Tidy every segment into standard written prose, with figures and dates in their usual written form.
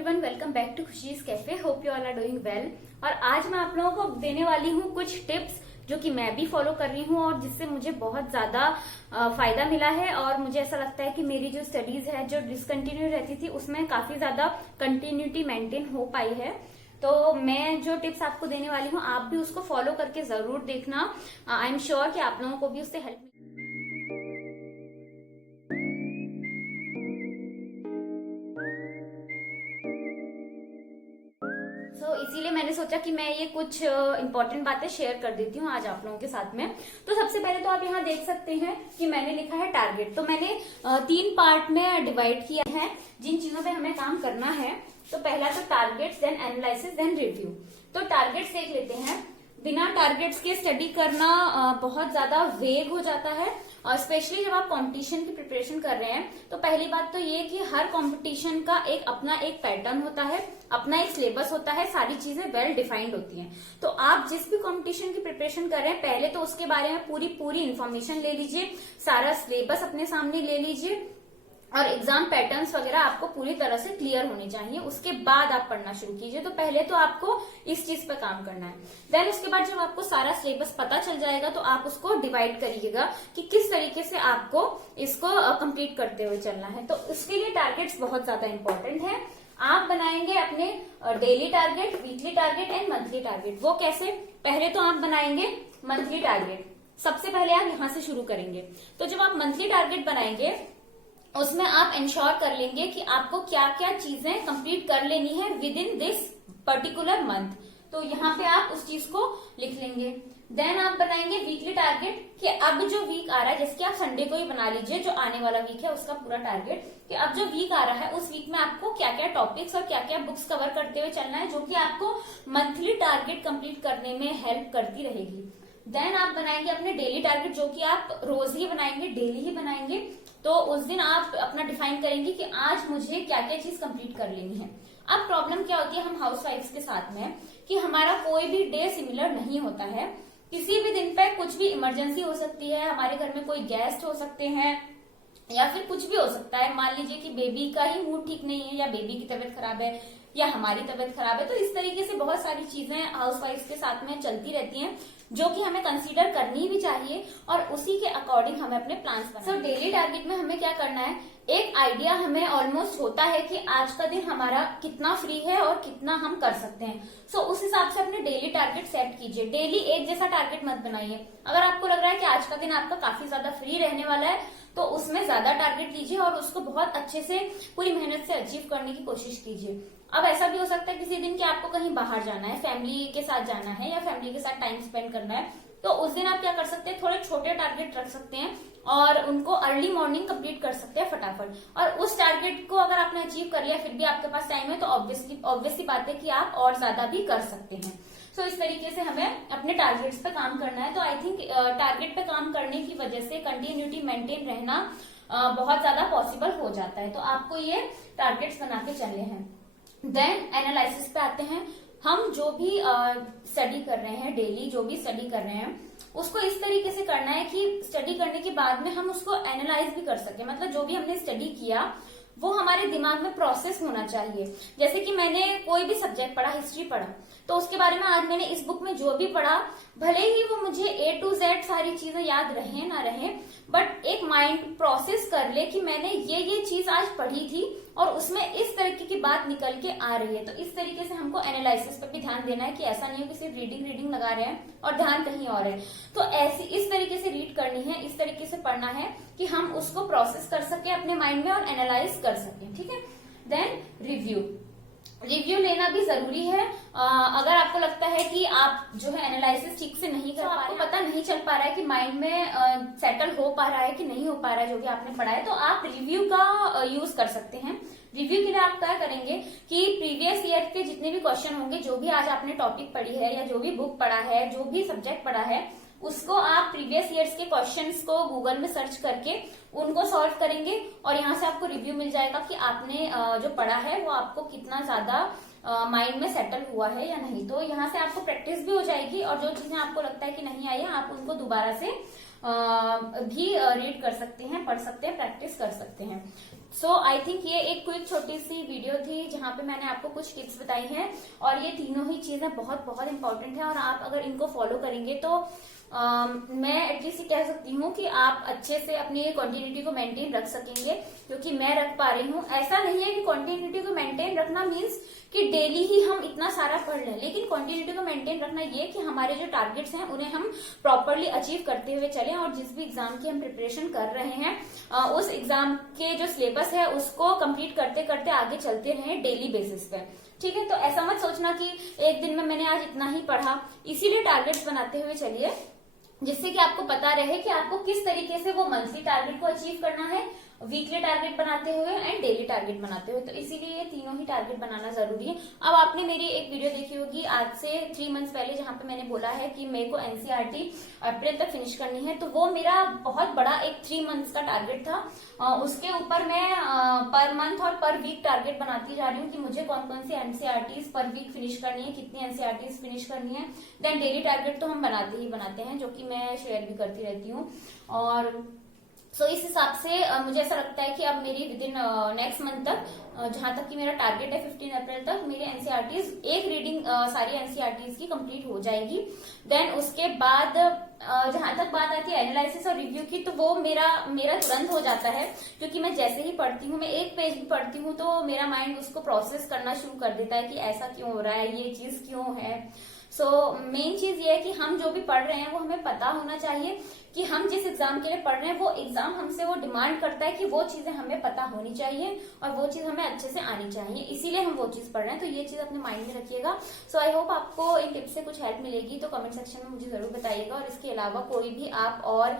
Everyone, welcome back to Khushi's cafe. Hope you all are doing well. और आज मैं आप लोगों को देने वाली हूँ कुछ टिप्स जो कि मैं भी फॉलो कर रही हूँ और जिससे मुझे बहुत ज्यादा फायदा मिला है। और मुझे ऐसा लगता है कि मेरी जो स्टडीज है जो डिसकंटिन्यू रहती थी उसमें काफी ज्यादा कंटिन्यूटी मेंटेन हो पाई है। तो मैं जो टिप्स आपको देने वाली हूँ आप भी उसको फॉलो करके जरूर देखना। आई एम श्योर कि आप लोगों को भी उससे हेल्प। इसीलिए मैंने सोचा कि मैं ये कुछ इंपॉर्टेंट बातें शेयर कर देती हूँ आज आप लोगों के साथ में। तो सबसे पहले तो आप यहाँ देख सकते हैं कि मैंने लिखा है टारगेट। तो मैंने 3 पार्ट में डिवाइड किया है जिन चीजों पे हमें काम करना है। तो पहला तो targets, then analysis, then review. तो टारगेट्स देख लेते हैं। बिना टारगेट्स के स्टडी करना बहुत ज्यादा वेग हो जाता है, और स्पेशली जब आप कंपटीशन की प्रिपरेशन कर रहे हैं। तो पहली बात तो ये कि हर कंपटीशन का अपना एक पैटर्न होता है, अपना एक सिलेबस होता है, सारी चीजें वेल डिफाइंड होती हैं। तो आप जिस भी कंपटीशन की प्रिपरेशन कर रहे हैं पहले तो उसके बारे में पूरी इन्फॉर्मेशन ले लीजिए, सारा सिलेबस अपने सामने ले लीजिए और एग्जाम पैटर्न्स वगैरह आपको पूरी तरह से क्लियर होने चाहिए। उसके बाद आप पढ़ना शुरू कीजिए। तो पहले तो आपको इस चीज पे काम करना है। देन उसके बाद जब आपको सारा सिलेबस पता चल जाएगा तो आप उसको डिवाइड करिएगा कि किस तरीके से आपको इसको कंप्लीट करते हुए चलना है। तो इसके लिए टारगेट्स बहुत ज्यादा इंपॉर्टेंट है। आप बनाएंगे अपने daily target, weekly target and monthly target. वो कैसे? पहले तो आप बनाएंगे मंथली टारगेट। सबसे पहले आप यहां से शुरू करेंगे। तो जब आप मंथली टारगेट बनाएंगे उसमें आप इंश्योर कर लेंगे कि आपको क्या क्या चीजें कंप्लीट कर लेनी है with in this particular month. तो यहाँ पे आप उस चीज को लिख लेंगे। देन आप बनाएंगे वीकली टारगेट कि अब जो वीक आ रहा है, जैसे कि आप संडे को ही बना लीजिए जो आने वाला वीक है उसका पूरा टारगेट, कि अब जो वीक आ रहा है उस वीक में आपको क्या क्या टॉपिक्स और क्या क्या बुक्स कवर करते हुए चलना है, जो कि आपको मंथली टारगेट कंप्लीट करने में हेल्प करती रहेगी। देन आप बनाएंगे अपने डेली टारगेट, जो कि आप रोज ही बनाएंगे, डेली ही बनाएंगे। तो उस दिन आप अपना डिफाइन करेंगे कि आज मुझे क्या क्या चीज कंप्लीट कर लेनी है। अब प्रॉब्लम क्या होती है हम हाउसवाइफ्स के साथ में कि हमारा कोई भी डे सिमिलर नहीं होता है। किसी भी दिन पे कुछ भी इमरजेंसी हो सकती है, हमारे घर में कोई गेस्ट हो सकते हैं या फिर कुछ भी हो सकता है। मान लीजिए कि बेबी का ही मूड ठीक नहीं है या बेबी की तबीयत खराब है या हमारी तबीयत खराब है। तो इस तरीके से बहुत सारी चीजें हाउसवाइफ्स के साथ में चलती रहती हैं जो कि हमें कंसीडर करनी भी चाहिए और उसी के अकॉर्डिंग हमें अपने प्लान्स बनाने। सो डेली टारगेट में हमें क्या करना है, एक आइडिया हमें ऑलमोस्ट होता है कि आज का दिन हमारा कितना फ्री है और कितना हम कर सकते हैं। सो उस हिसाब से अपने डेली टारगेट सेट कीजिए। डेली एक जैसा टारगेट मत बनाइए। अगर आपको लग रहा है कि आज का दिन आपका काफी ज्यादा फ्री रहने वाला है तो उसमें ज्यादा टारगेट लीजिए और उसको बहुत अच्छे से पूरी मेहनत से अचीव करने की कोशिश कीजिए। अब ऐसा भी हो सकता है किसी दिन कि आपको कहीं बाहर जाना है, फैमिली के साथ जाना है या फैमिली के साथ टाइम स्पेंड करना है। तो उस दिन आप क्या कर सकते हैं, थोड़े छोटे टारगेट रख सकते हैं और उनको अर्ली मॉर्निंग कंप्लीट कर सकते हैं फटाफट। और उस टारगेट को अगर आपने अचीव कर लिया फिर भी आपके पास टाइम है तो ऑब्वियसली बात है कि आप और ज्यादा भी कर सकते हैं। सो इस तरीके से हमें अपने टारगेट्स पे काम करना है। तो आई थिंक टारगेट पे काम करने की वजह से कंटिन्यूटी मेंटेन रहना बहुत ज्यादा पॉसिबल हो जाता है। तो आपको ये टारगेट्स बना के चलने हैं। देन एनालिसिस पे आते हैं। हम जो भी स्टडी कर रहे हैं, डेली जो भी स्टडी कर रहे हैं उसको इस तरीके से करना है कि स्टडी करने के बाद में हम उसको एनालाइज भी कर सके। मतलब जो भी हमने स्टडी किया वो हमारे दिमाग में प्रोसेस होना चाहिए। जैसे कि मैंने कोई भी सब्जेक्ट पढ़ा, हिस्ट्री पढ़ा, तो उसके बारे में आज मैंने इस बुक में जो भी पढ़ा, भले ही वो मुझे A to Z सारी चीजें याद रहे ना रहे, बट एक माइंड प्रोसेस कर ले कि मैंने ये चीज आज पढ़ी थी और उसमें इस तरीके की बात निकल के आ रही है। तो इस तरीके से हमको एनालिसिस पर भी ध्यान देना है कि ऐसा नहीं हो कि सिर्फ रीडिंग लगा रहे हैं और ध्यान कहीं और है। तो ऐसी इस तरीके से रीड करनी है, इस तरीके से पढ़ना है कि हम उसको प्रोसेस कर सके अपने माइंड में और एनालाइज कर सके। ठीक है। देन रिव्यू लेना भी जरूरी है। अगर आपको लगता है कि आप जो है एनालिसिस ठीक से नहीं कर पा रहे, आपको पता नहीं चल पा रहा है कि माइंड में सेटल हो पा रहा है कि नहीं हो पा रहा है जो भी आपने पढ़ा है, तो आप रिव्यू का यूज कर सकते हैं। रिव्यू के लिए आप क्या करेंगे कि प्रीवियस ईयर के जितने भी क्वेश्चन होंगे, जो भी आज आपने टॉपिक पढ़ी है या जो भी बुक पढ़ा है, जो भी सब्जेक्ट पढ़ा है, उसको आप प्रीवियस ईयर्स के क्वेश्चंस को गूगल में सर्च करके उनको सॉल्व करेंगे और यहाँ से आपको रिव्यू मिल जाएगा कि आपने जो पढ़ा है वो आपको कितना ज्यादा माइंड में सेटल हुआ है या नहीं। तो यहाँ से आपको प्रैक्टिस भी हो जाएगी और जो चीजें आपको लगता है कि नहीं आई है आप उनको दोबारा से भी रीड कर सकते हैं, पढ़ सकते हैं, प्रैक्टिस कर सकते हैं। सो आई थिंक ये एक क्विक छोटी सी वीडियो थी जहां पे मैंने आपको कुछ टिप्स बताई हैं, और ये तीनों ही चीजें बहुत बहुत इंपॉर्टेंट है, और आप अगर इनको फॉलो करेंगे तो मैं एटलीस्ट कह सकती हूँ कि आप अच्छे से अपनी कंटिन्यूटी को मेंटेन रख सकेंगे, क्योंकि मैं रख पा रही हूँ। ऐसा नहीं है कि कंटिन्यूटी को मेंटेन रखना मीन्स कि डेली ही हम इतना सारा पढ़ लें, लेकिन कंटिन्यूटी को मेंटेन रखना ये कि हमारे जो टारगेट्स हैं उन्हें हम प्रॉपरली अचीव करते हुए चलें, और जिस भी एग्जाम की हम प्रिपरेशन कर रहे हैं उस एग्जाम के जो सिलेबस है उसको कंप्लीट करते करते आगे चलते रहें डेली बेसिस पे। ठीक है, तो ऐसा मत सोचना कि एक दिन में मैंने आज इतना ही पढ़ा, इसीलिए टारगेट्स बनाते हुए चलिए, जिससे कि आपको पता रहे कि आपको किस तरीके से वो मंथली टारगेट को अचीव करना है, वीकली टारगेट बनाते हुए एंड डेली टारगेट बनाते हुए। तो इसीलिए ये तीनों ही टारगेट बनाना जरूरी है। अब आपने मेरी एक वीडियो देखी होगी आज से 3 मंथ्स पहले, जहां पे मैंने बोला है कि मेरे को एनसीईआरटी अप्रैल तक फिनिश करनी है, तो वो मेरा बहुत बड़ा एक 3 मंथ्स का टारगेट था। उसके ऊपर मैं पर मंथ और पर वीक टारगेट बनाती जा रही हूँ कि मुझे कौन कौन सी एनसीईआरटीज पर वीक फिनिश करनी है, कितनी एनसीईआरटीज फिनिश करनी है। देन डेली टारगेट तो हम बनाते ही बनाते हैं, जो कि मैं शेयर भी करती रहती हूँ। और सो इस हिसाब से मुझे ऐसा लगता है कि अब मेरी विद इन नेक्स्ट मंथ तक, जहां तक कि मेरा टारगेट है 15 अप्रैल तक, मेरी एनसीईआरटीज एक रीडिंग सारी एनसीईआरटीज की कंप्लीट हो जाएगी। देन उसके बाद जहां तक बात आती है एनालिसिस और रिव्यू की, तो वो मेरा तुरंत हो जाता है, क्योंकि मैं जैसे ही पढ़ती हूँ, मैं एक पेज भी पढ़ती हूँ तो मेरा माइंड उसको प्रोसेस करना शुरू कर देता है कि ऐसा क्यों हो रहा है, ये चीज क्यों है। सो मेन चीज ये है कि हम जो भी पढ़ रहे हैं वो हमें पता होना चाहिए कि हम जिस एग्जाम के लिए पढ़ रहे हैं वो एग्जाम हमसे वो डिमांड करता है कि वो चीजें हमें पता होनी चाहिए और वो चीज हमें अच्छे से आनी चाहिए, इसीलिए हम वो चीज पढ़ रहे हैं। तो ये चीज अपने माइंड में रखिएगा। सो आई होप आपको इन टिप्स से कुछ हेल्प मिलेगी, तो कमेंट सेक्शन में मुझे जरूर बताइएगा। और इसके अलावा कोई भी आप और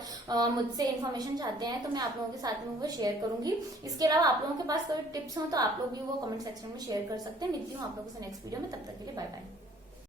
मुझसे इन्फॉर्मेशन चाहते हैं तो मैं आप लोगों के साथ में वो शेयर करूंगी। इसके अलावा आप लोगों के पास कोई टिप्स हो तो आप लोग भी वो कमेंट सेक्शन में शेयर कर सकते हैं। मिलती हूँ आप लोगों से नेक्स्ट वीडियो में, तब तक के लिए बाय बाय।